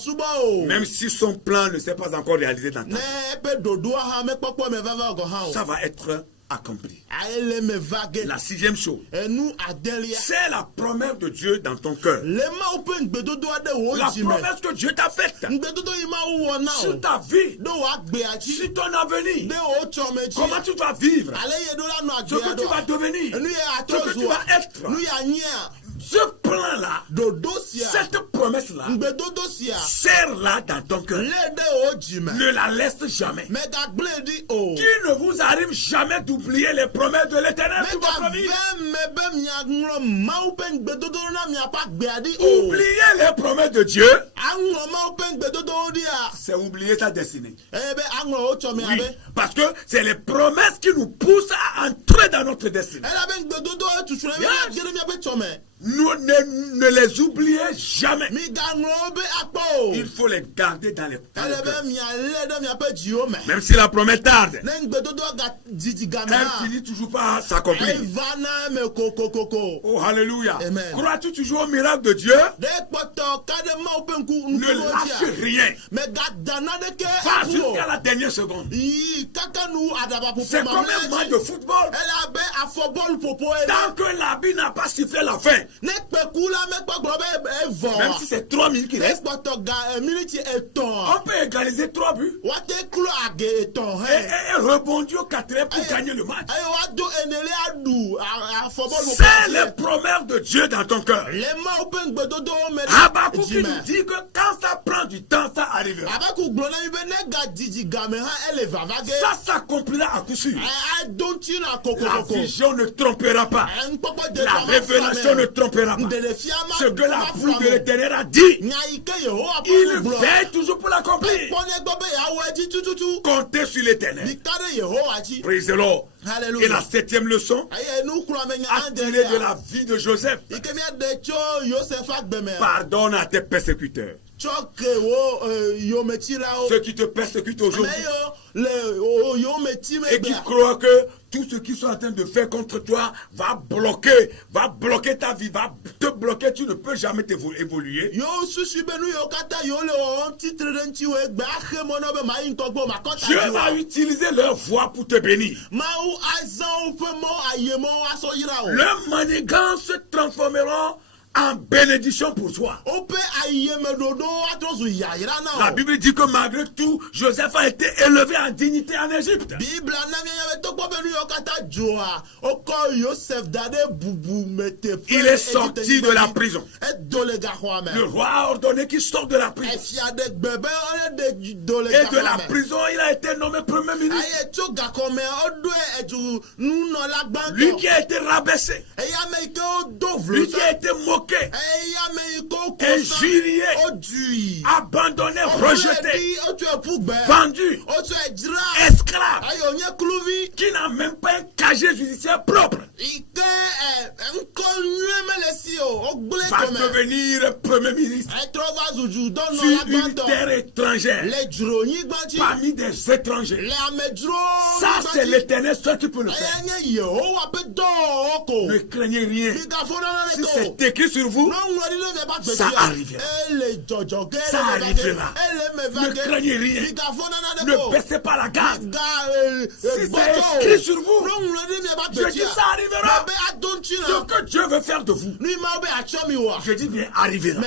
o. Même si son plan ne s'est pas encore réalisé dans ta Ne vie, pe dodo ha me popo me vava go ha o. ça va être accompli. Aele me vague. La sixième chose, Enu adelia. c'est la promesse de Dieu dans ton cœur. Le ma o pe ngbedodo ade wo La ji me. promesse que Dieu t'a faite Ngbedodo yi ma o wo na o. sur ta vie, Do wa gbe aji. sur ton avenir. De o chomeji. Comment tu vas vivre, Ale ye do la no ce agbe que tu vas devenir, Enu ye ce que atozu. tu vas être. Nu ya nya. Ce plan-là, Dodo sia. cette promesse-là, Ngbedodo sia. serre-la dans ton cœur. Le de o ji me. Ne la laisse jamais. Me ga bledi o. Qu'il ne vous arrive jamais d'oublier les promesses de l'Éternel pour Mega votre vie. me be miaglo mau pen gbedodo na mi apa gbeadi o. Oublier les promesses de Dieu, Anglo mau pen gbedodo dia. c'est oublier sa destinée. Ebe anglo o chomi Oui, abe. parce que c'est les promesses qui nous poussent à entrer dans notre destinée. Ela ben gbedodo e tutu na mi Yes. gere mi abe chome. Nous ne les oubliez jamais. Mi ganglo be apo. Il faut les garder dans le Ele cœur. be mi ale de mi ape jiome. Même si la promesse tarde, Ne gbedodo ga jiji elle gamena. finit toujours par s'accomplir. Evana me koko. Oh, alléluia. Amen. Crois-tu toujours au miracle de Dieu? De poto kade mau pen ku Ne nkulo lâche dia. rien. Me ga dana de ke. Va apo. jusqu'à la dernière seconde. Yi kaka nu adaba popo C'est comme un match de football. Elle a be afobol popo e. Tant que l'arbitre n'a pas sifflé la fin, Ne pe kula me pe gbo be evon. même si c'est 3 minutes qui restent, Exporto ga minute eton. on peut égaliser 3 buts Wate kulo age eton et, he. et rebondir au 4e pour gagner le match. Ayo wa do enele adu afobol popo. C'est les promesses de Dieu dans ton cœur. Le ma open gbedodo me. Habakkuk qui nous dit que quand ça prend du temps, ça arrivera. Abaku gbo na ibe ne ga jiji game ha ele vavage. Ça s'accomplira à coup sûr. I don't you na koko La koko. vision ne trompera pas. Nkpokpo de La révélation ne trompera pas. Ndele fiama. Ce que la bouche de l'Éternel a dit, Nya ike Yehowa il glo. veille toujours pour l'accomplir. Pone gbo be yawo eji tututu. Comptez sur l'Éternel. Dictade Yehowa ji. Praise the Lord. Hallelujah. Et la 7e leçon, Aye nu kura me nya attiré de la vie de Joseph. Ike mi de cho Yosef agbeme. Pardonne à tes persécuteurs. Choke wo yo metira o. Ceux qui te persécutent aujourd'hui Me yo le yo meti me et qui be. croient que tout ce qu'ils sont en train de faire contre toi va bloquer ta vie, va te bloquer, tu ne peux jamais évoluer. Yo susu benu yo kata yo le on titre denti we gba ahe mo no be ma yin togbo ma kota Dieu ji va wa. utiliser leur voix pour te bénir. Ma ou azan ou pe mo aye mo aso yira o. Leurs manigances se transformeront en bénédiction pour toi. O pe aye me dodo atozu ya yira na La o. Bible dit que malgré tout, Joseph a été élevé en dignité en Égypte. Bible na mi ya be togbo be nu yo kata joa oko Yosef dade bubu mete Il est sorti de la prison. et dolega hwame Le roi a ordonné qu'il sorte de la prison. et fia de bebe ole de Et dolega de la prison, il a été nommé premier ministre. aye tso gakome odo eju nuno la gbanto Lui qui a été rabaissé. eya me ko dovlo Lui qui a été moqué, eya me ko injurié, odui abandonné, rejeté, otu epugbe vendu, otu ejira esclave, aye onye kluvi qui n'a même pas un casier judiciaire propre, ike nko nyemele si o ogble va kome devenir premier ministre etrova zuju dono sur la une gbanto terre étrangère, le juro yin gbanti parmi des étrangers. le amedro Ça, c'est l'Éternel seul qui peut le faire. eyenye yehowa be do oko Ne craignez rien. migafona Si le ko c'est écrit sur vous, ça arrivera. Ça arrivera. Ne craignez rien. Ne baissez pas la garde. Si c'est écrit sur vous, je dis ça arrivera. Ce que Dieu veut faire de vous, je dis bien arrivera.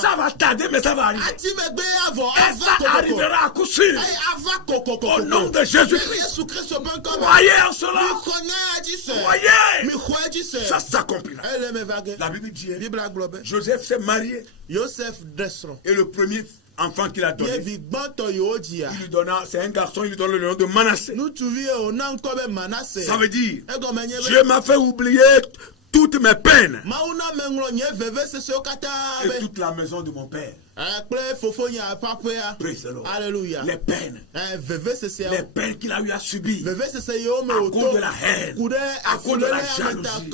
Ça va tarder, mais ça va arriver. Et ça arrivera à coup sûr. Au nom de Jésus-Christ. Croyez en cela. Croyez. Ça s'accomplira. La Bible dit, Joseph s'est marié Yosef Desron. et le premier enfant qu'il a donné, Yevi gbanto yodia. il lui donna, c'est un garçon, il lui donne le nom de Manassé. Nous tuvions au nankobe Manasseh. Ça veut dire, Ego menye Dieu m'a fait oublier toutes mes peines Mauna menglo nye veve se so kata et be. toute la maison de mon père. Akple fofo nya papa ya. Praise the Lord. Alléluia. Les peines, Veve se se les peines qu'il a eu à subir veve se se yo me à oto. cause de la haine, Kude à cause de la jalousie.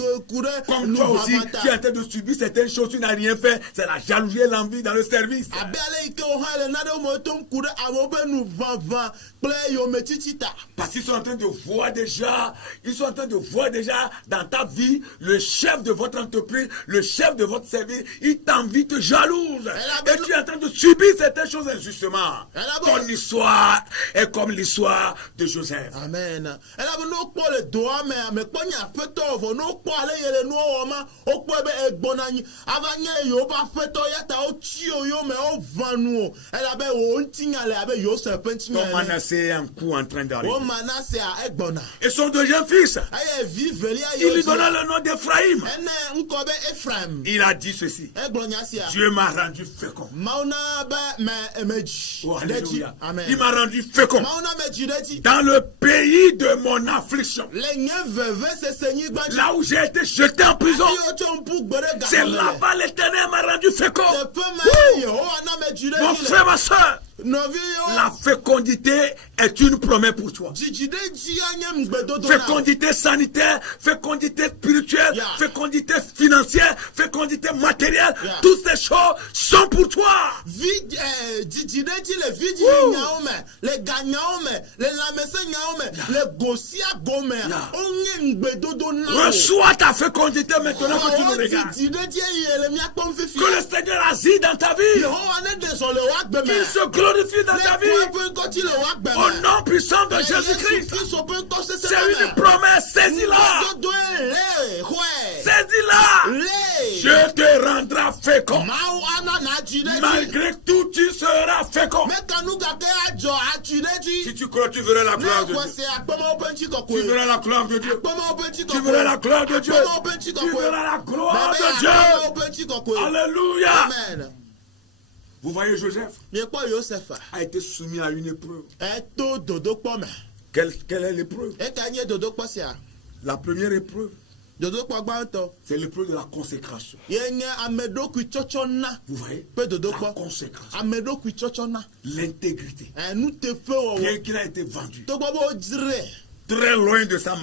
Comme toi aussi, tu es en train de subir certaines choses, tu n'as rien fait, c'est la jalousie et l'envie dans le service. Abele ike o hale na de mo tom kude amobe nu vava ple yo metitita. Parce qu'ils sont en train de voir déjà, dans ta vie, le chef de votre entreprise, le chef de votre service, il t'envie, te jalouse. Et tu es en train de subir certaines choses injustement. Ton histoire est comme l'histoire de Joseph. Amen. Ela bo no kpo le do ame ame kpo nya feto vo no kpo ale yele no o ma o kpo be egbona yin avanye yo ba feto yata o chi o yo me o vanu o ela be o ntinya le abe yo se pentinya. Ton Manassé est un coup en train d'arriver. O Manasseh a egbona. Et son deuxième fils, Aye vivelia il yo. lui donna le nom d'Ephraïm. Ene nko be Ephraim. Il a dit ceci: Egbonya sia. Dieu m'a rendu fécond. Mauna be me emeji. Oh, alléluia. Amen. Il m'a rendu fécond Mauna meji deji. dans le pays de mon affliction. Le nye veve se senyi gbaji. Là où j'ai été jeté en prison, Yo chompu gbere ga. c'est là-bas l'Éternel m'a rendu fécond. Mon frère, ma soeur, la fécondité est une promesse pour toi. Fécondité sanitaire, fécondité spirituelle, Yeah. fécondité financière, fécondité matérielle, Yeah. toutes ces choses sont pour toi. Reçois ta fécondité maintenant que tu me regardes. Que le Seigneur agit dans ta vie. Qu'il se glorifie dans ta vie. Au nom puissant de Jésus-Christ. C'est une promesse. Saisis-la. Saisis-la. Je te rendrai fécond. Malgré tout, tu seras fécond. Si tu crois, tu verras la gloire de Dieu. Tu verras la gloire de Dieu. Tu verras la gloire de Dieu. Tu verras la gloire de Dieu. Alléluia. Amen. Vous voyez, Joseph Miekpo Yosef a été soumis à une épreuve. eto dodo kpɔme Quelle est l'épreuve? eka nye dodo kpɔ sia La première épreuve, dodo kpɔ gbãtɔ c'est l'épreuve de la consécration. ye nye ameɖokui tsɔtsɔ na Vous voyez? pe dodo La kpɔ consécration. ameɖokui tsɔtsɔ na L'intégrité. nuteƒe wɔwɔ Bien qu'il a été vendu togbɔ be wodzre très loin de sa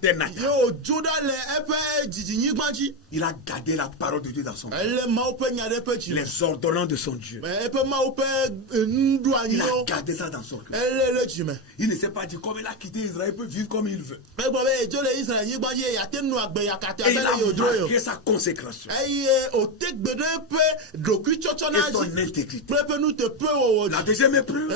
terre natale, ye wòdzo ɖa le eƒe dzidzinyigba dzi il a gardé la parole de Dieu dans son cœur. ele mawu ƒe nya ɖe ƒe dzi Les ordonnances de son Dieu. eƒe mawu ƒe Il a nuɖoanyiwo gardé ça dans son cœur. ele le dzi me Il ne s'est pas dit comme il a quitté Israël, il peut vivre comme il veut. egbɔ be yedzo le Israel nyigba dzi yate nu agbe yakate Et il abe a le yodro yo marqué sa consécration eye wòte gbe ɖe eƒe ɖokui tsɔtsɔ na et son dzi intégrité. kple eƒe nuteƒe wɔwɔ La dzi deuxième épreuve,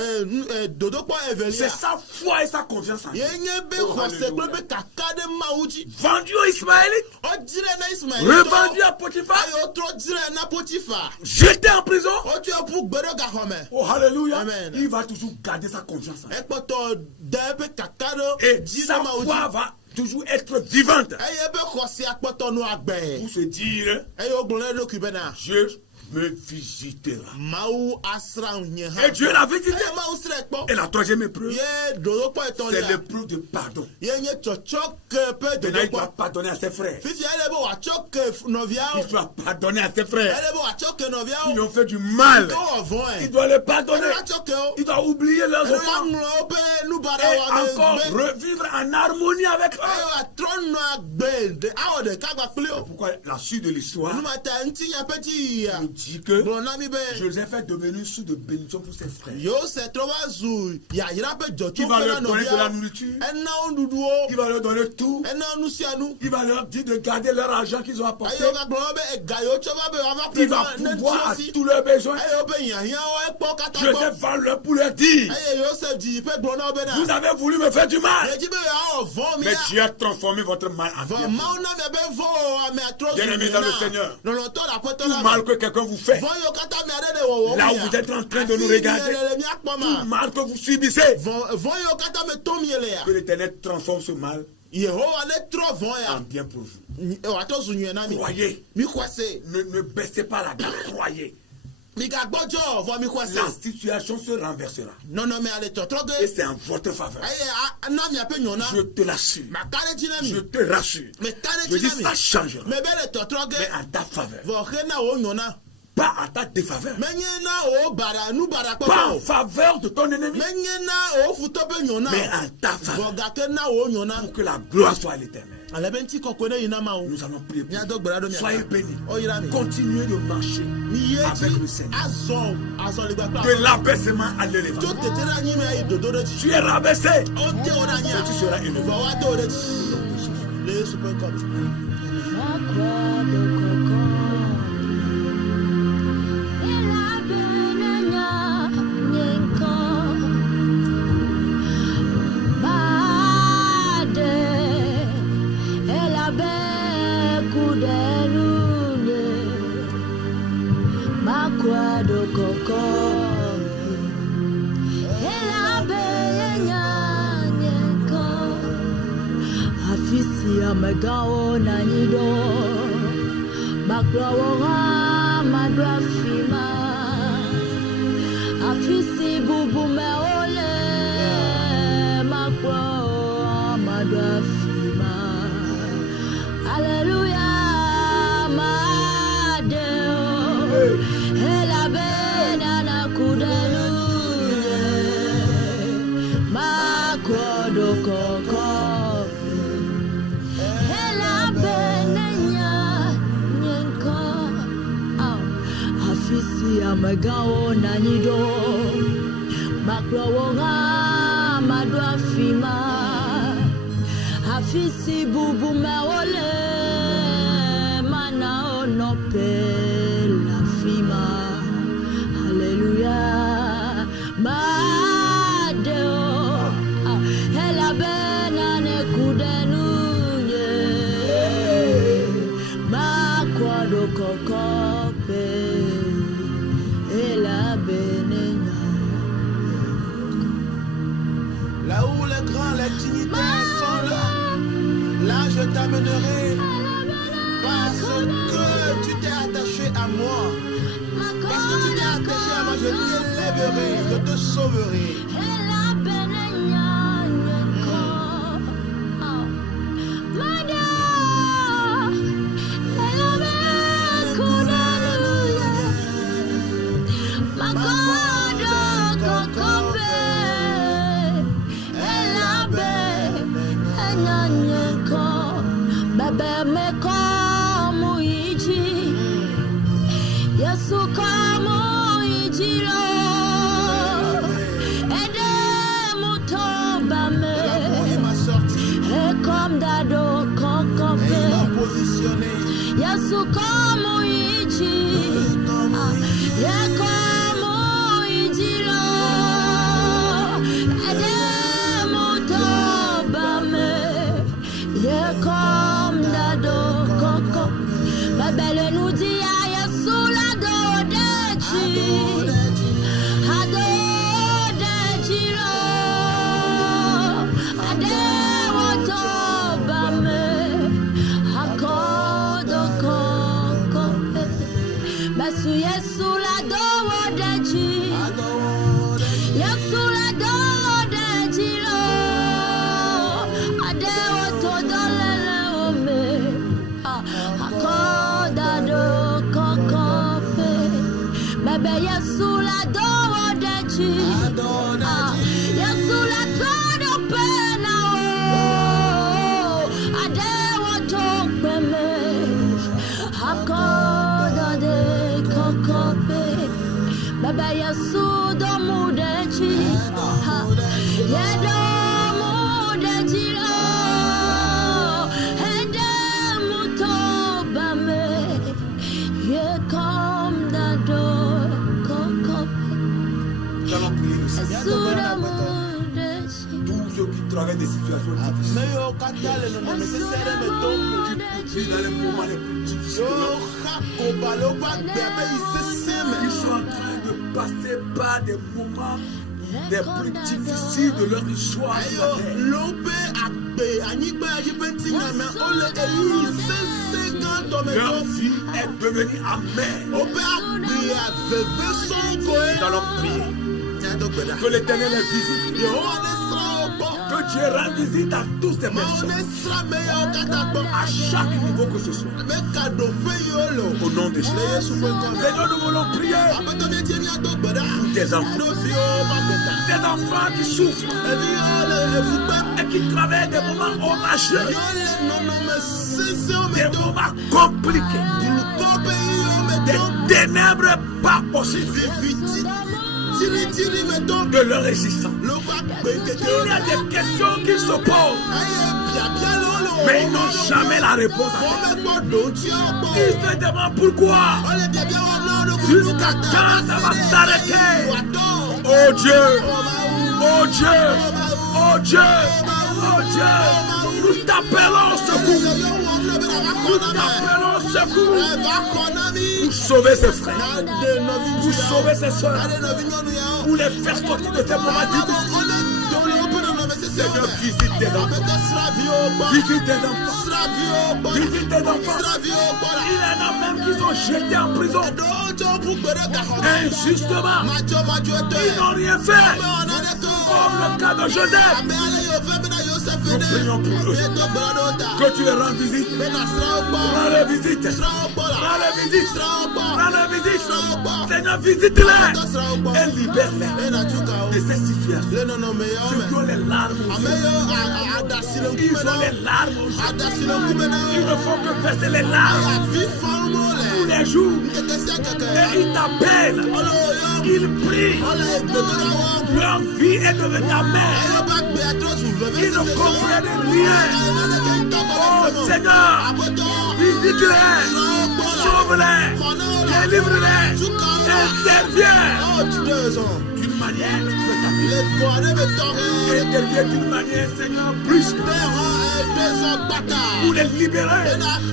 dodo kpɔ c'est evelia sa foi et sa confiance en Dieu. ye Enye be khose kple be kaka de mawu dzi. Vendu aux Ismaélites, O dzre na Ismaël. revendu à Potiphar, Ayo tro dzre na Potiphar. jeté en prison. O tu pu gbedo gaxɔme. Oh, alléluia. Amen. Il va toujours garder sa confiance. Ekpɔtɔ de be kaka do Et dzi sa na mawu foi dzi. va toujours être vivante. Eye be xɔse akpɔtɔ no agbe. Pour se dire, Eye o gblɔ ɖe ɖokui bena. Dieu me visitera. Mawu asra nye Et hã. Dieu l'a visité. Eye mawu srɛ kpɔ. Et la troisième épreuve, Ye dodo kpɔ c'est etɔ̃lia. l'épreuve de pardon. Ye nye tsɔtsɔ ke pe Maintenant, dodo il doit kpɔ. pardonner à ses frères. Fifi ele be wòatsɔ ke nɔviawo. Il doit pardonner à ses frères. Ele be wòatsɔ ke Ils lui nɔviawo. ont fait du mal. Ke wɔ vɔn Il ɛ. doit les Ele pardonner. watsɔ ke wo. Il doit oublier leurs Ele enfants. waŋlɔ wobe nubara Et wɔme encore gbe. revivre en harmonie avec eux. Eye wòatrɔ nɔ agbe de awɔ ɖeka gba kpli o. Pourquoi la suite de l'histoire Numata ŋuti nyaƒe yia. nous dit que Gblɔ na mi be Joseph est devenu sous de bénédiction pour ses frères. Yosef trɔ va zu yayra ƒe Il dzɔtso va ƒe leur na donner de la nɔviawo. nourriture. Enawo nuɖuɖuwo. Il va leur donner tout. Enawo nu sia nu. Il va leur dire de garder leur argent qu'ils ont apporté. Eye wogagblɔ na wo be ega yiwo tsɔ va be woava Il ƒle va na ne pouvoir à ŋuti si. tous leurs besoins. Eye wobe hiahiãwo ekpɔ katã Joseph gbɔ. va leur pour leur dire, Eye Yosef dzi ƒe gblɔ na wo bena. vous avez voulu me faire du mal. Yedzi be yeawɔ vɔ mi Mais ya. Dieu a transformé votre mal en Vɔ bien. Mawu na mia be vɔ ame atrɔ Bien-aimé dans le Seigneur. Lɔlɔtɔ le aƒetɔ Tout la mal me. que quelqu'un vous fait, Vɔ yiwo katã mia ɖe le wɔwɔ là où mia. vous êtes en train de nous Afi regarder, mie le miakpɔ tout ma. mal que vous subissez, Vɔ yiwo katã me tɔm mie le ya. que l'Éternel transforme ce mal Yehowa ne trɔ vɔ en ya. bien pour vous. Wòatɔ zu nyuie na mi. Croyez. Mi xɔ se. Ne baissez pas la garde, croyez. Mi gagbɔdzɔ vɔ mi xɔ La se. situation se renversera. Nɔnɔme ale tɔtrɔ Et ge. c'est en votre faveur. Eye na miaƒe nyɔna. Je te l'assure. Maka ɖe dzi na mi. Je te rassure. Me ka ɖe Je dzi dis na mi. ça changera. Me be le tɔtrɔ ge. Mais en ta faveur. Vɔ xe na wo nyɔna. Pas en ta défaveur. Menye na wo bara nu bara Pas kpɔkpɔ en o. faveur de ton ennemi. Menye na wo futɔ be nyɔna. Mais en ta faveur. Vɔ gake na wo nyɔna. Pour que la gloire soit à l'Éternel. Ale be ŋuti kɔkɔe ne yina ma wo. Nous allons prier pour Miado vous. gbeɖa ɖo mia. Soyez bénis. Oyra mi. Continuez de marcher Mi ye avec le dzi Seigneur. azɔligba kple De afɔ. l'abaissement à l'élevation. Tso tete ɖe anyi me ayi dodo ɖe dzi. Tu es rabaissé. O te wo ɖe anyi Mais tu seras élevé. vɔ wa do wo ɖe dzi. Le Yesu ƒe ŋkɔ me. Megao na nido Baklawa madrafima Afisi bubu meole Makwa madrafima Hallelujah Madeo Hela bena na kudelu Makwa dokoko Megao na nido Baklawa madrafima Afisi bubu meole Mana onope la fima Hallelujah Madeo Hela bena ne kudenu Makwado kokope Là où les grands, les dignitaires sont là je t'amènerai parce que tu t'es attaché à moi. Parce que tu t'es attaché à moi, je t'élèverai, je te sauverai. Yesu como iji, ye como ijiro, edemu toba. Babele nous dit à Yesu la dodechi. Adodechi lo. Adewoto bame. Akodo kokope. Basu Yesu la dodechi. Yesu la dodechi lo. Adewoto dolele ome. Akoda do kokope. Bebe Yesu la dodechi. Yesu la dodope na o. Adewoto peme. Akoda de kokope. Bebe Yesu do mudechi. Yedo mudechi lo. Ede mutobame. Ye come the door kokope. Nous allons prier le Seigneur. Yesu do mudechi. Tous ceux qui traversent des situations difficiles, meyo katale no mesesere metombo qui dans les moments les plus difficiles, yo hakobalo kwa bebe iseseme qui sont en train de passer par des moments les plus difficiles de leur histoire sur la ayo terre. lobe agbe anyigbe ayibe tinyame ole eyi isese kan to Leur meto vie est devenue amère. obe agbe aveve sonko e Nous allons prier tiato gbeda que l'Éternel les visite, yo one sra obo que Dieu rende visite à tous ces ma one personnes, sra meyo katagbo à chaque niveau que ce soit. meka do fe yolo Au nom de Jésus. yesu pe kon Seigneur, nous voulons prier abeto mi tie mi ato gbeda pour tes enfants, no fi o ba gbeta tes enfants qui souffrent ebi yo le efugbe et qui traversent des moments orageux, yo le nono me sese o des meto moments compliqués, Kope yo des meto ténèbres pas possibles viviti tiri meto de leur existence. lo ba gbe Il y keke a des questions qui se posent, aye bia lolo mais ils n'ont jamais la réponse à o ça. me gbodo ti o gbo Ils se demandent pourquoi. o le bia wa lolo Jusqu'à quand ça va s'arrêter? Oh Dieu, oh Dieu, oh Dieu, oh Dieu, nous t'appelons au secours, nous t'appelons au secours pour sauver ses frères, pour sauver ses soeurs, pour les faire sortir de ces moments difficiles. Seigneur, visite tes enfants, visite tes enfants, visite tes enfants. Il y en a même qui sont jetés en prison injustement. Ils n'ont rien fait. Comme le cas de Joseph. Nous prions pour eux. Que tu les rendes visite. Rends les visites. Rends les visites. Rends les visites. Seigneur, visite-les. Et libère-les de ces situations. Ceux qui ont les larmes aux yeux. Ils ont les larmes aux yeux. Ils ne font que verser les larmes tous les jours. Et ils t'appellent. Ils prient. Leur vie est devenue amère. Ils ne comprennent rien. Oh Seigneur, visite-les, sauve-les, délivre-les, interviens d'une manière spectaculaire. Interviens d'une manière, Seigneur, plus pour les libérer,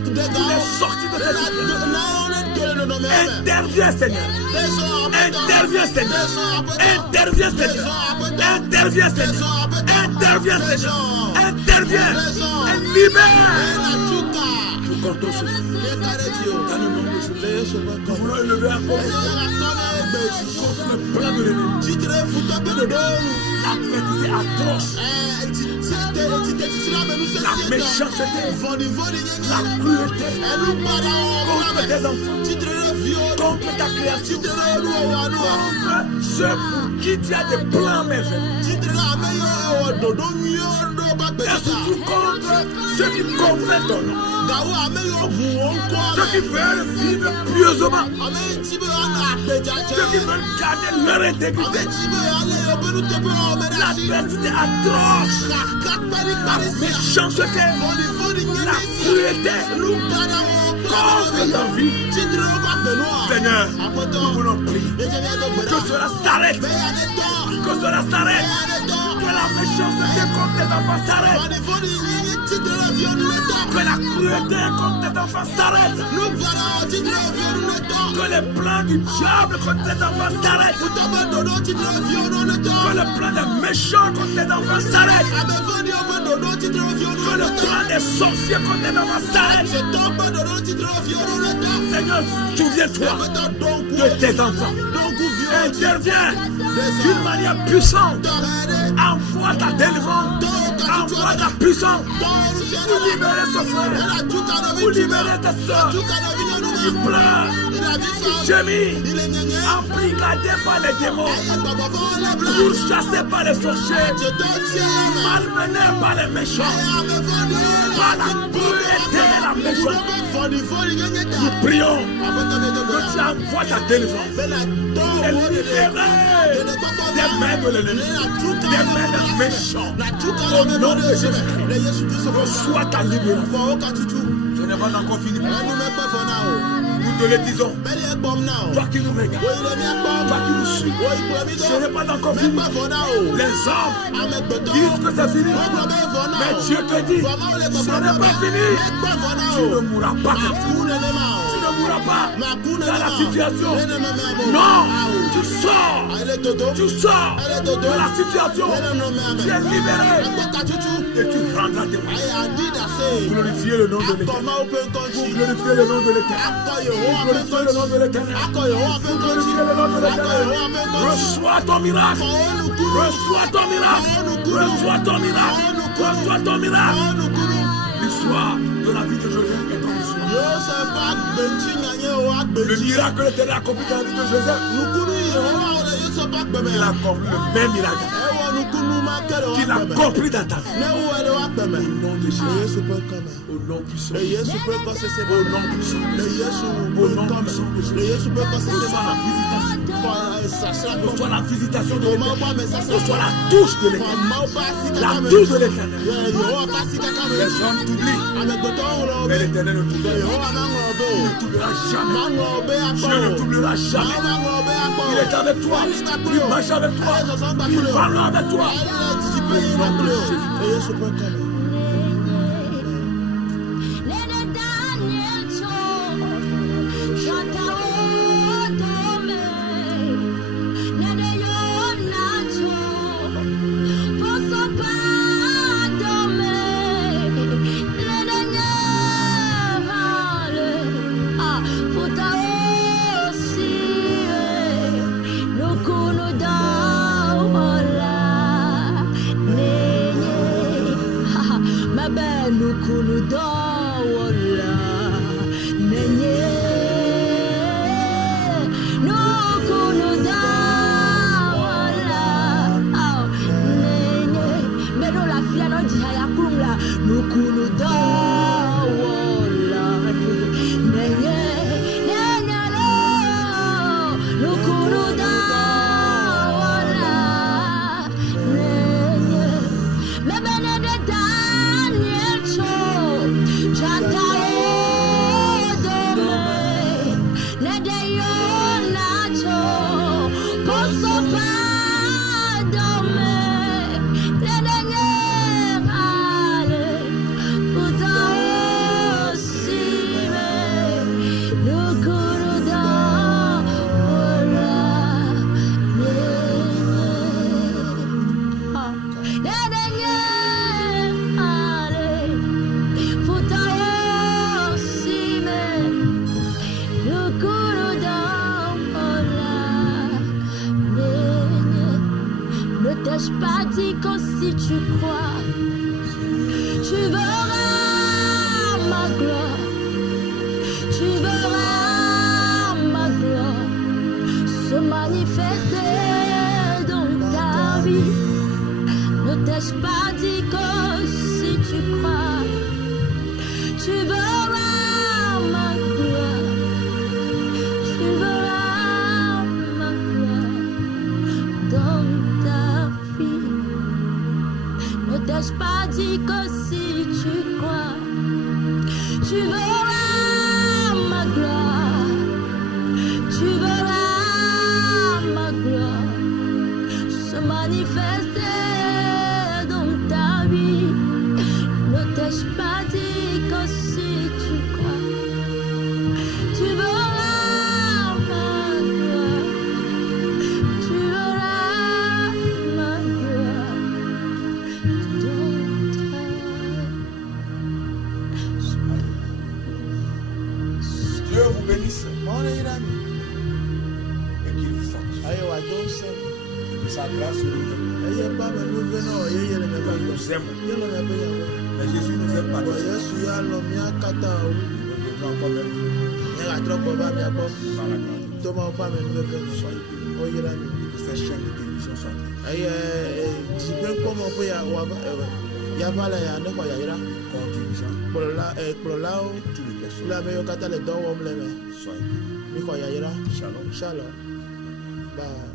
pour les sortir de cette situation. Interviens, Seigneur. Interviens, Seigneur. Interviens, Seigneur. Interviens, Seigneur. Interviens, Seigneur. Interviens. Et libère. Nous comptons sur vous. Dans le nom de Jésus, nous voulons élever un contre le plan de l'ennemi. L'adversité atroce. La méchanceté. La cruauté. Contre tes enfants. Contre ta création. Contre ceux pour qui tu as des plans merveilleux. Et surtout contre ceux qui confessent ton nom. Ceux qui veulent vivre pieusement. Ceux qui veulent garder leur intégrité. L'adversité atroce. La méchanceté. La cruauté. Contre leur vie. Seigneur, nous voulons prier. Que cela s'arrête. Que cela s'arrête. Que la méchanceté contre tes enfants s'arrête. Que la cruauté contre tes enfants s'arrête. Que les plans du diable contre tes enfants s'arrêtent. Que le plan des méchants contre tes enfants s'arrête. Que le plan des sorciers contre tes enfants s'arrête. Seigneur, souviens-toi de tes enfants. Interviens d'une manière puissante. Envoie ta délivrance. Envoie ta puissance. Pour libérer ce frère. Pour libérer ta soeur. Qui pleure. Qui gémit. Embrigadé par les démons. Pourchassé par les sorciers. Malmené par les méchants. Par la cruauté et la méchanceté. Nous prions que tu envoies ta délivrance. Et libérer des mains de l'ennemi. Des mains des méchants. Au nom de Jésus-Christ. Reçois ta libération. Ce n'est pas encore fini. Nous te le disons. Toi qui nous regardes. Toi qui nous suis. Ce n'est pas encore fini. Les hommes disent que c'est fini. Mais Dieu te dit, ce n'est pas fini. Tu ne mourras pas. Tu ne mourras pas dans la situation. Non, tu sors. Tu sors de la situation. Tu es libéré. Et tu rentres à tes mains. Glorifiez le nom de l'Éternel. Glorifiez le nom de l'Éternel. Glorifiez le nom de l'Éternel. Glorifiez le nom de l'Éternel. Reçois ton miracle. Reçois ton miracle. Reçois ton miracle. Reçois ton miracle. L'histoire de la vie de Joseph est ton histoire. Le miracle était accompli dans la vie de Joseph. Il a accompli le même miracle qu'il a compris dans ta vie. Au nom de Jésus. Au nom puissant. Au nom puissant. Au nom puissant. Reçois la visitation de l'Éternel. Reçois la touche de l'Éternel. La touche de l'Éternel. Les hommes t'oublient. Mais l'Éternel ne t'oublie pas. Il ne t'oubliera jamais. Dieu ne t'oubliera jamais. Il est avec toi. Il marche avec toi. Il parle avec toi. Au nom de Jésus. N'ai-je pas dit que si tu crois, tu verras ma gloire, tu verras ma gloire se manifester dans ta vie. Ne t'ai-je pas dit que si tu crois, tu verras ma gloire, tu verras ma gloire dans ta vie. Ne t'ai-je pas dit que si tu crois, tu verras ma gloire, tu verras ma gloire se manifester dans ta vie. Ne t'ai-je n'ai-je pas dit que si tu crois, tu verras ma gloire, tu verras ma gloire dans Dieu vous bénisse Mwana irani. et qu'il vous fortifie. Ayo wa Jose. Que sa grâce nous aide. Eye ba me nu ve no ye ye le me ba Nous yo. nous aimons. Ye lo me be ya wo. Mais Jésus nous aime Bo pas. Yesu ya lo mi akata o. Nous reviendrons encore vers vous Ye ga tro ko ba mi abo. par la grâce de Dieu. To ma ba me nu ke. Soyez bénis. O irani. Que ces chaînes de télévision soient Eye jibe ko mo ko ya wa ya ba la ya ne ko ya ira. contingents Kpọla o. et tous les personnes. La me yo kata le do wo mle me. Soyez bénis. Mi ko ya ira. Shalom. Shalom. Bye.